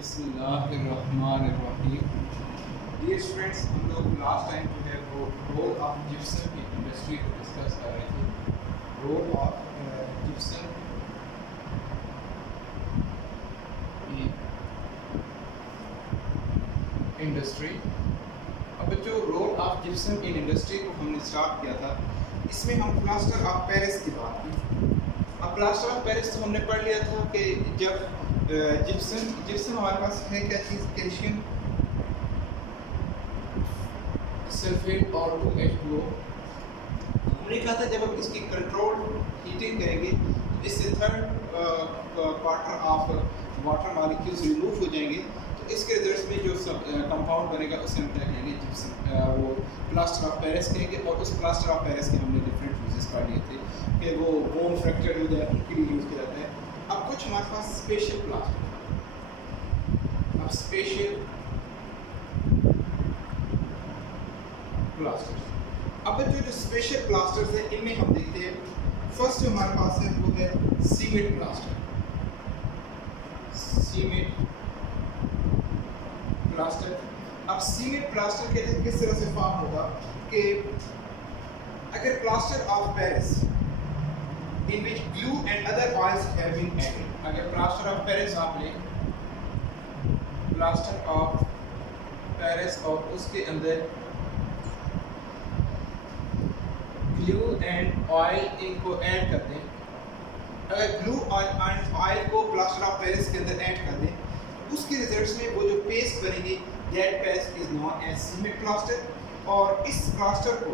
बिस्मिल्लाहिर्रहमानिर्रहीम। Dear students, हम लोग लास्ट टाइम जो है वो रोल ऑफ जिप्सम की इंडस्ट्री को डिस्कस कर रहे थे। रोल ऑफ जिप्सम की इंडस्ट्री। अब जो role of gypsum in industry को हमने स्टार्ट किया था, इसमें हम प्लास्टर ऑफ पेरिस की बात की। अब प्लास्टर ऑफ पेरिस तो हमने पढ़ लिया था कि जब जिप्सम हमारे पास है क्या चीज़, कैल्शियम सल्फेट और 2H2O। हमने कहा था जब हम इसकी कंट्रोल हीटिंग करेंगे तो इससे third quarter of water molecules remove हो जाएंगे, तो इसके रिजल्ट में जो कंपाउंड बनेगा उसे हम क्या कहेंगे, जिप्सम। वो प्लास्टर ऑफ पेरिस कहेंगे। और उस प्लास्टर ऑफ पेरिस के हमने डिफरेंट यूजेस पढ़ लिए थे कि वो बोन फ्रैक्चर हो जाए उनके लिए यूज़ किया जाता है। अब कुछ हमारे पास स्पेशल प्लास्टर। अब स्पेशल प्लास्टर्स, अब जो स्पेशल प्लास्टर्स हैं इनमें हम देखते हैं, फर्स्ट जो हमारे पास है वो है सीमेंट प्लास्टर। सीमेंट प्लास्टर, अब सीमेंट प्लास्टर के लिए किस तरह से फॉर्म होगा कि अगर plaster of Paris in which glue and other oils have been added, अगर प्लास्टर ऑफ पेरिस आप लें, प्लास्टर ऑफ पेरिस और उसके अंदर ग्लू एंड ऑयल इनको ऐड कर दें, अगर ग्लू और ऑयल को प्लास्टर ऑफ पेरिस के अंदर ऐड कर दें, उसके रिजल्ट्स में वो जो पेस्ट बनेगी, that paste is known as cement plaster. और इस प्लास्टर को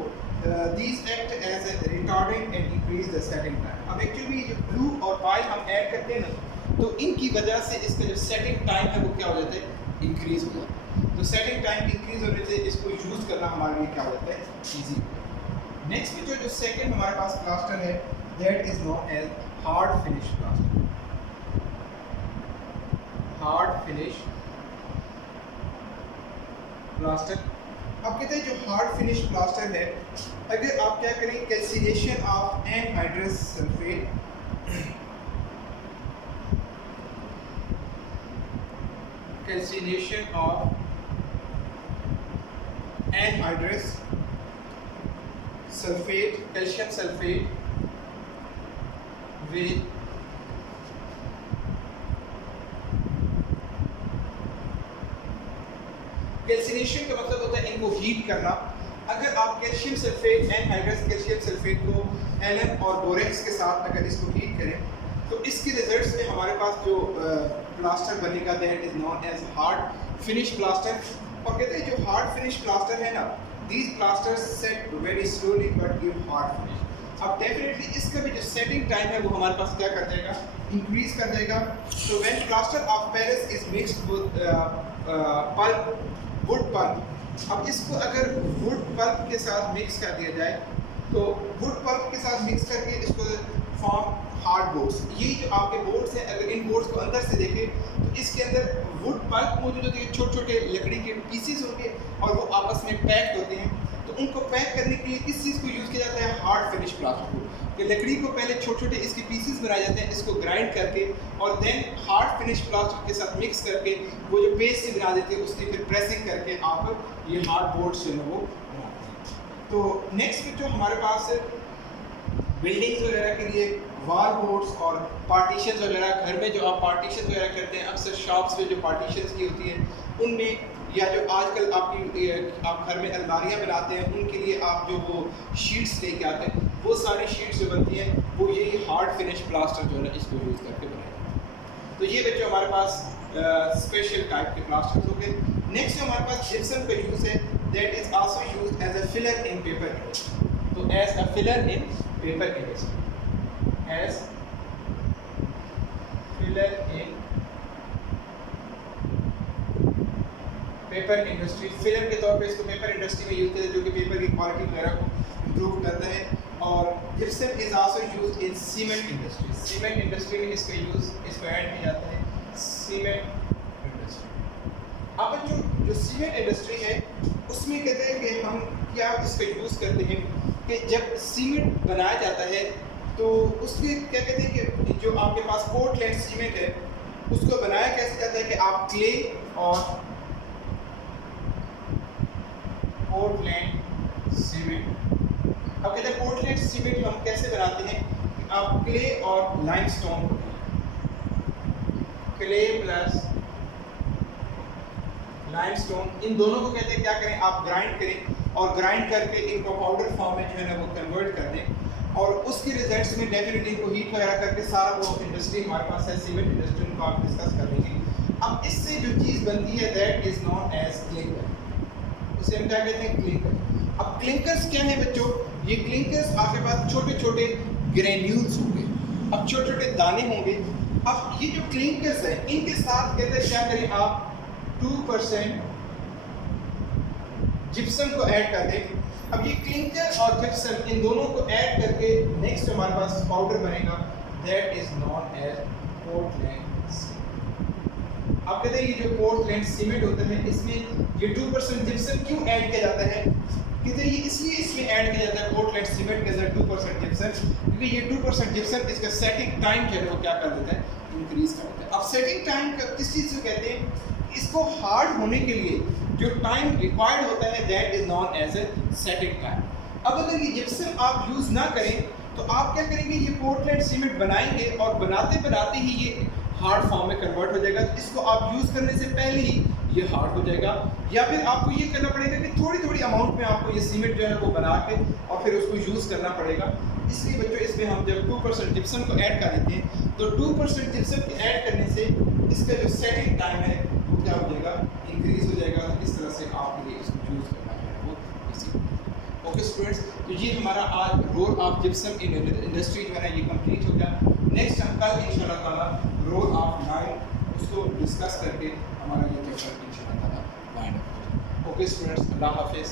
these act as a retardant and increase the setting time। अब एक्चुअली जो ग्लू और ऑयल हम ऐड करते हैं ना, तो इनकी वजह से इसका जो सेटिंग टाइम है वो क्या हो जाता है, इंक्रीज हो जाता है। तो सेटिंग टाइम इंक्रीज होने से इसको यूज़ करना हमारे लिए क्या हो जाता है, ईजी। नेक्स्ट में जो सेकंड हमारे पास प्लास्टर है, that is known as hard finish plaster. Hard finish plaster. अब कहते हैं जो हार्ड फिनिश प्लास्टर है, अगर आप क्या करें, calcination of anhydrous sulphate, calcination of anhydrous sulphate, calcium sulphate with calcination का मतलब होता है इनको हीट करना। अगर आप calcium sulphate, anhydrous calcium sulphate को Ln और बोरेक्स के साथ अगर इसको हीट करें, तो इसके रिजल्ट्स में हमारे पास जो प्लास्टर बनेगा, that is known as hard finish plaster. और कहते हैं जो हार्ड फिनिश प्लास्टर है ना, these plasters set very slowly but give hard finish. अब डेफिनेटली इसका भी जो सेटिंग टाइम है वो हमारे पास क्या कर जाएगा, इंक्रीज कर जाएगा। तो when plaster of Paris is mixed with pulp, wood pulp, अब इसको अगर वुड पल्प के साथ मिक्स कर दिया जाए, तो वुड पल्प के साथ मिक्स करके इसको फॉर्म हार्ड बोर्ड्स। ये जो आपके बोर्ड्स हैं, अगर इन बोर्ड्स को अंदर से देखें तो इसके अंदर वुड पल्प मौजूद होती है, छोटे छोटे लकड़ी के पीसेस होंगे और वो आपस में पैक्ड होते हैं। तो उनको पैक करने के लिए किस चीज़ को यूज़ किया जाता है, हार्ड फिनिश प्लास्टर को। कि लकड़ी को पहले छोटे छोटे इसके पीसेस बनाए जाते हैं, इसको ग्राइंड करके और देन हार्ड फिनिश प्लास्टर के साथ मिक्स करके वो जो पेस्ट बना देते हैं, उसकी फिर प्रेसिंग करके आप ये हार्ड बोर्ड्स जो है वो बनाते हैं। तो नेक्स्ट में जो हमारे पास बिल्डिंग्स वगैरह के लिए वॉल बोर्ड्स और पार्टीशंस वगैरह, घर में जो आप पार्टीशन वगैरह करते हैं, अक्सर शॉप्स में जो पार्टीशंस की होती हैं उनमें, या जो आजकल आप घर में अलमारियाँ बनाते हैं उनके लिए आप जो वो शीट्स लेके आते हैं, वो सारी शीट्स जो बनती हैं वो यही हार्ड फिनिश प्लास्टर जो है इसको यूज़ करके बनाए जाते हैं। तो ये बच्चों हमारे पास स्पेशल टाइप के प्लास्टर्स हो गए। नेक्स्ट जो हमारे पास जिप्सम का यूज़ है, that is also used as a filler in paper industry. तो as a filler in paper industry, as filler in paper industry, filler के तौर पे इसको पेपर इंडस्ट्री में यूज़ करते हैं, जो कि पेपर की क्वालिटी वगैरह को इम्प्रूव करता है। और gypsum is also used in cement industry. Cement industry में इसका यूज़, इसको ऐड किया जाता है सीमेंट इंडस्ट्री। अब जो सीमेंट इंडस्ट्री है उसमें कहते हैं कि हम क्या इसका यूज़ करते हैं कि जब सीमेंट बनाया जाता है तो उसके क्या कहते हैं कि जो आपके पास पोर्टलैंड सीमेंट है, उसको बनाया कैसे जाता है कि आप क्ले और पोर्टलैंड सीमेंट, अब कहते हैं पोर्टलैंड सीमेंट हम कैसे बनाते हैं, आप क्ले और लाइमस्टोन, क्ले प्लस लाइमस्टोन, इन दोनों को कहते हैं क्या करें, आप ग्राइंड करें और ग्राइंड करके इनको पाउडर फॉर्म में जो है ना वो कन्वर्ट कर दें और उसके रिजल्ट्स में डेफिनेटली इनको हीट वगैरह करके सारा वो इंडस्ट्री हमारे पास है सीमेंट इंडस्ट्री, उनको आप डिस्कस कर लेंगे। अब इससे जो चीज़ बनती है that is known as clinker, उसे हम क्या कहते हैं, क्लिंकर। अब क्लिंकर्स क्या है बच्चों, ये क्लिंकर्स आपके पास छोटे छोटे ग्रेन्यूल्स होंगे, अब छोटे छोटे दाने होंगे। अब ये जो क्लिंकर्स हैं इनके साथ कहते हैं क्या करें, आप 2% जिप्सम को ऐड कर दें। अब ये क्लिंकर और जिप्सम इन दोनों को ऐड करके नेक्स्ट हमारे पास पाउडर बनेगा that is known as Portland cement. अब कहते हैं ये जो पोर्टलैंड सीमेंट होता है इसमें ये 2% जिप्सम क्यों ऐड किया जाता है, कहते हैं ये इसलिए इसमें ऐड किया जाता है पोर्टलैंड सीमेंट के अंदर 2% जिप्सम, क्योंकि ये 2% जिप्सम इसका सेटिंग टाइम जो है वो क्या कर देता है, इंक्रीज कर देता है। अब सेटिंग टाइम किस चीज़ से कहते हैं, इसको हार्ड होने के लिए जो टाइम रिक्वायर्ड होता है that is known as a setting time. अब अगर ये जिप्सम आप यूज़ ना करें तो आप क्या करेंगे, ये पोर्टलैंड सीमेंट बनाएंगे और बनाते बनाते ही ये हार्ड फॉर्म में कन्वर्ट हो जाएगा, तो इसको आप यूज़ करने से पहले ही ये हार्ड हो जाएगा। या फिर आपको ये करना पड़ेगा कि थोड़ी थोड़ी अमाउंट में आपको ये सीमेंट जो है वो बना के और फिर उसको यूज़ करना पड़ेगा। इसलिए बच्चों इसमें हम जब 2% जिप्सम को ऐड कर देते हैं तो 2% जिप्सम को ऐड करने से इसका जो सेटिंग टाइम है वो क्या हो जाएगा, इंक्रीज हो जाएगा। तो इस तरह से आपके लिए इसको यूज़ करना जो है वो इजी। ओके स्टूडेंट्स, तो ये हमारा आज role of gypsum in industry जो है ना ये कंप्लीट हो गया। नेक्स्ट हम कल इंशाल्लाह ताला रोल ऑफ लाइम उसको डिस्कस करके हमारा ये चैप्टर इंशाल्लाह ताला वाइंड अप हो जाएगा। ओके स्टूडेंट्स, अल्लाह हाफिज़।